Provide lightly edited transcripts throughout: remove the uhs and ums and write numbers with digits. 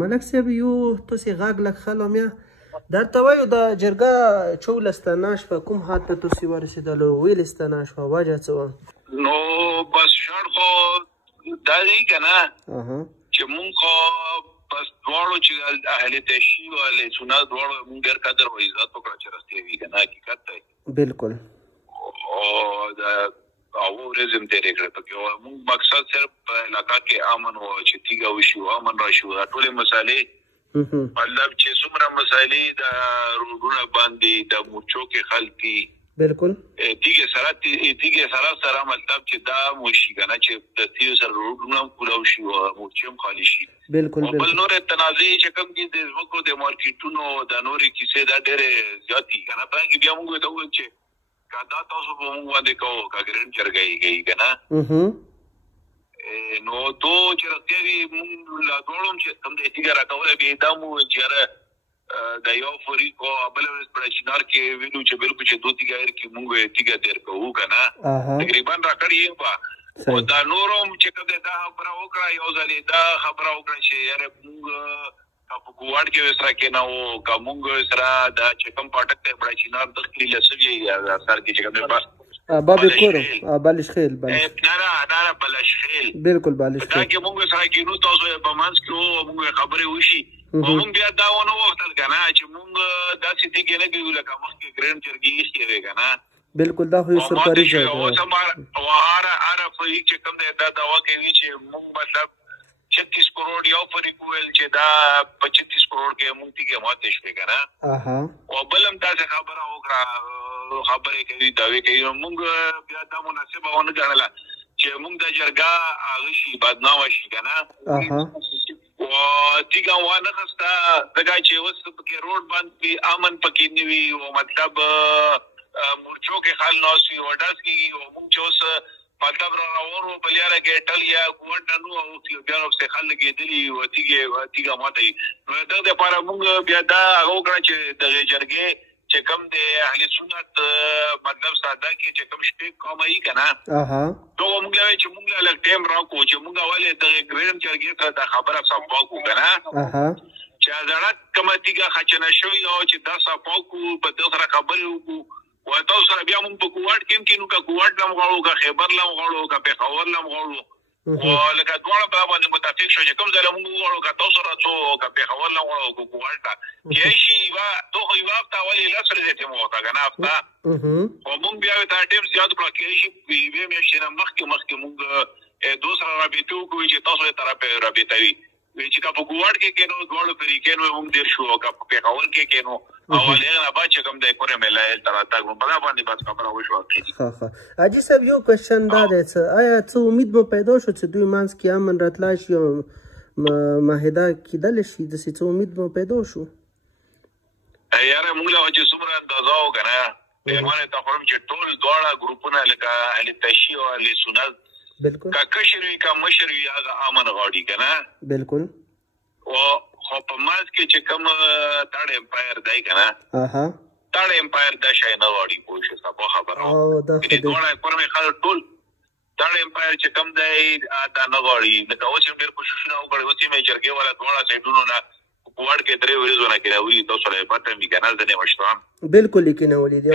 ملک صاحب یو تاسې غږ لږ ښه لامیا درته وایو د جرګه چولسته شوه کوم حد ته تاسې ورسېدلو ویلسته شوه وجه څه وه نو بس شړ خو دا دی که نه چې مونږ خو بس دواړو چې اهل تشي او اهل سنت دواړو مونږ ډېر قدر او عزت وکړه چې رښتیا وي که نه حقیقت دی بلکل او د هغو ورځې هم تېرې کړې پکې مونږ مقصد صرف په علاقه کې امن و چې تیږه وشي او امن راشي دا ټولې مسالې مطلب چې څومره مسالې د روډونه باندې د مورچو کې خلک دي بلکل تیږې سره مطلب چې دا وشي که نه چې د تیږو سره روډونه هم کولاو شي او مورچې هم خالي شي بلکل او بل نورې تنازعې چې کوم دي د ځمکو د مارکیټونو د نورې کیسې دا ډېرې زیات دي که نه په کې بیا مونږ ورته وویل چې دا تاسو په مونږ باندې کوو که ګرین جرګه یې کوي که نه نو دو چې رښتیا وي مونږ لا دواړو هم چې کوم دی تیږه راکولی بیا یې دا مو وویل چې یاره د یو فریق او بله ورځ په چنار کې ویلو چې بلکل چې دو تیږه هېر کړي مونږ یې تیږه تېر کوو که نه تقریبا راکړې یې په او دا نور هم چې کوم دی دا خبره وکړه یو ځل یې دا خبره وکړه چې یاره مونږ په ګواډ کې سره کېناو که مونږ سره دا چې کوم پاټک دی بړی چنار دخلي لسوي سر کې چې کوم دی باب کورو بالشخیل نه بلشخیل بلکل بالشخیل دا کې مونږ سره کېنو تاسو په منځ کې وو مونږ خبرې وشي او مونږ بیا دا ونه وغوښتل که نه چې مونږ داسې تیږې نه کوو لکه مخکې ګرینډ جرګې ایښې وې که نه بلکل دا خو یې سرکاري ځای دی او هر فریق چې کوم دی دا دعوا کوي چې مونږ مطلب 36 کروڑ یو فریق ویل چې دا په 36 کروڑ کې مونږ تیږې ماتې شوې که نه او بل هم داسې خبره وکړه خبرې کوي دعوې کوي مونږ بیا دا مناسبه ونه ګڼله چې مونږ د جرګه هغه شي بدنامه شي که نه او تیږه وانه خسته ځکه چې اوس پکې روډ باندې امن پکې نه وي او مطلب مورچو کې خال ناست وي او ډز کېږي او مونږ چې اوس مطلب را روانو په لیاره کې ټل یا ګوډ نه نو او بیا ورپسې خلک لګېدلي او تیږه ماته وي نو د دغه دپاره مونږ بیا دا هغه وکړه چې دغې جرګې چې کوم د اهل سنت مطلب ساده کې چې کوم شپې قومه وي که نه دغه مونږ له چې مونږ له لږ ټایم راکړو چې مونږ ولې دغې ګرین جرګې سره دا خبره صفا کړو که نه چې زړه کومه تیږه خچنه شوې او چې دا صفا کړو په ده سره خبرې وکړو و تاسو سره بیا مونږ په ګواډ کې هم کینو که ګواډ نه هم غواړو که خیبر نه هم غواړو که پېښور نه هم غواړو او لکه دواړه په باندې متفق شو چې کوم ځای له مونږ وغواړو که تاسو راڅو که پېښور نه غواړو که ګواډ ته کیدای شي دو خو یوه هفته ولې 10 ورځې ټیم وکړه که نه هفته خو مونږ بیا دا ټیم زیات کړه کیدای شي یوې میاشتې نه مخکې مونږ دو سره رابطې وکړو چې تاسو یې طرف رابطه وي چې که په ګواډ کې کېنو دواړو فریقین مونږ ډېر شو او که په پېښور کې کېنو او هغې نه بعد چې کوم دی کورې میلایل ته راتګ نو په دا باندې بس خبره وشوه حاجي صاحب یو کوشچن دا دی آیا څه امید مو پیدا شو چې دوی منځ کې امن راتلی شي او معاهده کېدلی شي داسې څه امید مو پیدا شو یاره مونږ له چې څومره اندازه و که نه پیمانې ته خورم چې ټول دواړه ګروپونه لکه اهل تشي او اهل سنت بلکل که کشر وي که مشر وي هغه امن غواړي که نه بلکل خو په منځ کې چې کوم تاړ امپایر دی که نه تاړ امپایر دا شی نه غواړي پوه شو صفا خبره یعنې دواړه کورمې خلک ټول تاړ امپایر چې کوم دی دا نه غواړي لکه اوس هم ډېر کوششونه وکړی اوس یې جرګې والا دواړه سایډونو نه ګواډ کې 3 ورځو نه کېنولي تاسو له یې پته وي که نه ځینې مشران بلکل یې کېنولي دي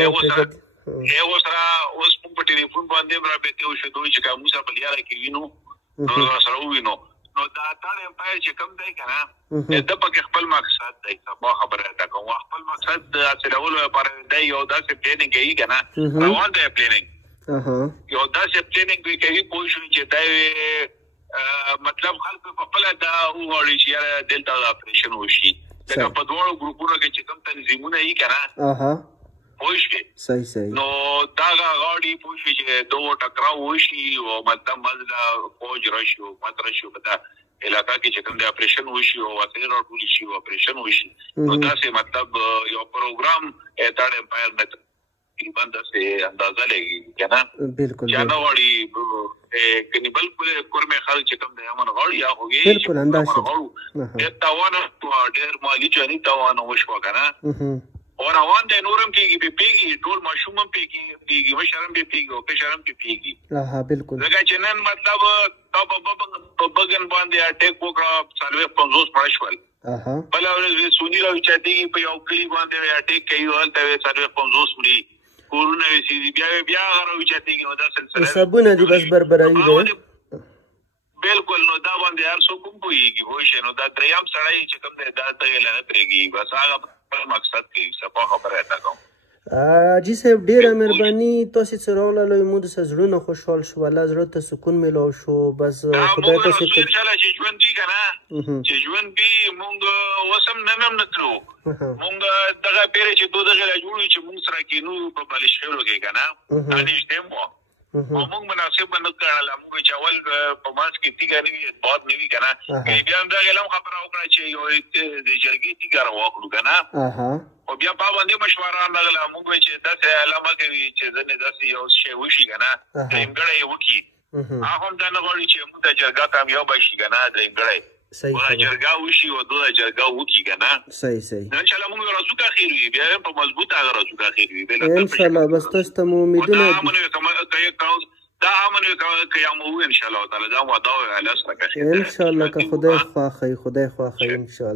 هغو سره اوس مونږ په ټلیفون باندې هم رابطې وشو دوی چې که مونږ سره په لیاره کې وینو نو سره ووینو نو دا تاړ امپایر چې کوم دی که نه ده پکې خپل مقصد دی صفا خبره ده کوم خپل مقصد د حاصلولو لپاره دی یو داسې پلانینګ کوي که نه روان دی پلانینګ یو داسې پلانینګ دوی کوي پوه شو چې دا مطلب خلک په خپله دا وغواړي چې یاره دلته د اپریشن وشي لکه په دواړو ګروپونو کې چې کوم تنظیمونه وي که نه پوه شوې نو دا غواړي پوه شوې چې دو ټکراو وشي او مطلب منځ له فوج راشي حکومت راشي په دا علاقه کې چې کوم د اپریشن وشي او وسایل راټولې شي او اپریشن وشي نو داسې مطلب یو پروګرام تاړ امپایر نه تقریبا داسې اندازه لګي که نه بلکل چې نه غواړي کنې بلکل کورمې خلک چې کوم د امن غواړي یا هغوی بلکل اندازه غواړو ډېر تاوان ډېر مالي جاني تاوان وشوه که نه او روان دی نورم کېږي به پیږي ټول ماشوم هم پیږي مشر هم به پیږي او کشر هم پیږي بالکل ځکه چې نن مطلب په بګن باندې اټیک وکړه 50 مړه شول بل ورځ سونی راوچاتېږي په یو کلي باندې اټیک کوي هلته 50 مړي کورونه وسیږي بیا راوچاتېږي نو دا سلسله سبونه دي بس بربرایي ده بالکل نو دا باندې هر څوک هم پوهېږي وایي نو دا دریم سړی چې کوم دی دا دغې نه پرېږي بس هغه خپل مقصد کوي صفا خبره یې کوم حاجي صاحب ډېره مهرباني تاسې څه راغللو موږ دسه زړونه خوشحال شو الله زړه ته سکون میلاو شو بس خدای تاسې چې ژوند وي که نه چې ژوند وي مونږ اوس هم نن هم نه تلو مونږ دغه پیرې چې دو دغې را جوړ وي چې مونږ سره کینو په بالشخېلو کې که نه دا نږدې مو او مونږ مناسب نه کړله مونږ چې اول په منځ کې تیږه نه وي اثبات نه وي که نه بیا هم دغې هم خبره وکړه چې یو د جرګې تیږه راواخلو که نه او بیا په باندې مشوره راغله مونږ وایي چې داسې اعلان مه کوي چې ځینې داسې یو شی وشي که نه درېیمګړی یې وکړي هغه هم دا نه غواړي چې موږ ته جرګه کامیابه شي که نه درېیمګړی جرګه وشي او دوه جرګه وکړي که نه صحیح نو انشاءالله مونږ رسو که خیر وي بیا هم په مضبوط هغه رسو که خیر وي انشاءالله بس تاسو ته مو امیدونه دا امن قیام وو انشاءالله تعالی دا وعده او اعلان سره که خیر انشاءالله که خدای خواهی انشاءالله